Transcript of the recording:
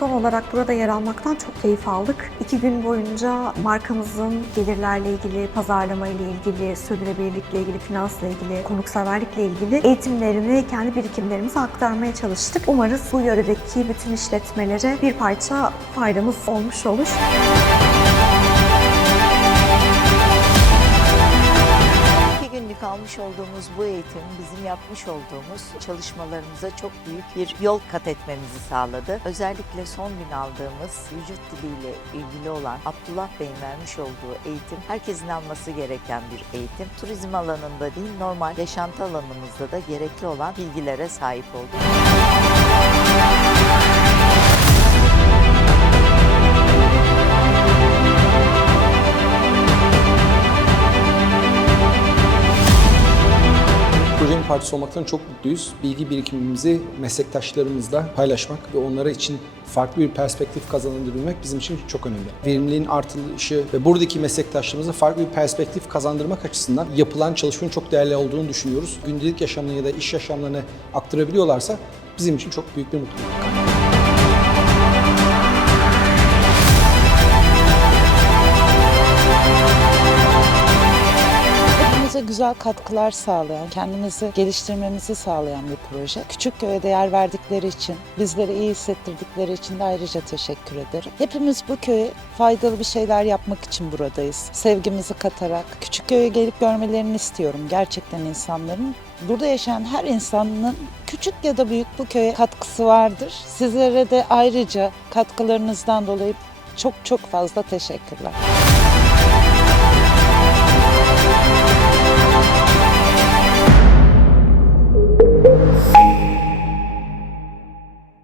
Hilton olarak burada yer almaktan çok keyif aldık. İki gün boyunca markamızın gelirlerle ilgili, pazarlama ile ilgili, sürdürülebilirlikle ilgili, finansla ilgili, konukseverlikle ilgili eğitimlerini kendi birikimlerimize aktarmaya çalıştık. Umarız bu yöredeki bütün işletmelere bir parça faydamız olmuş olur. İki almış olduğumuz bu eğitim bizim yapmış olduğumuz çalışmalarımıza çok büyük bir yol kat etmemizi sağladı. Özellikle son gün aldığımız vücut diliyle ilgili olan Abdullah Bey'in vermiş olduğu eğitim herkesin alması gereken bir eğitim. Turizm alanında değil normal yaşantı alanımızda da gerekli olan bilgilere sahip olduk. Parçası olmaktan çok mutluyuz. Bilgi birikimimizi meslektaşlarımızla paylaşmak ve onlara için farklı bir perspektif kazandırabilmek bizim için çok önemli. Verimliliğin artışı ve buradaki meslektaşlarımıza farklı bir perspektif kazandırmak açısından yapılan çalışmanın çok değerli olduğunu düşünüyoruz. Gündelik yaşamlarına ya da iş yaşamlarına aktarabiliyorlarsa bizim için çok büyük bir mutluluk. Güzel katkılar sağlayan, kendimizi geliştirmemizi sağlayan bir proje. Küçük köye değer verdikleri için, bizleri iyi hissettirdikleri için de ayrıca teşekkür ederim. Hepimiz bu köye faydalı bir şeyler yapmak için buradayız. Sevgimizi katarak, küçük köye gelip görmelerini istiyorum gerçekten insanların. Burada yaşayan her insanın küçük ya da büyük bu köye katkısı vardır. Sizlere de ayrıca katkılarınızdan dolayı çok çok fazla teşekkürler.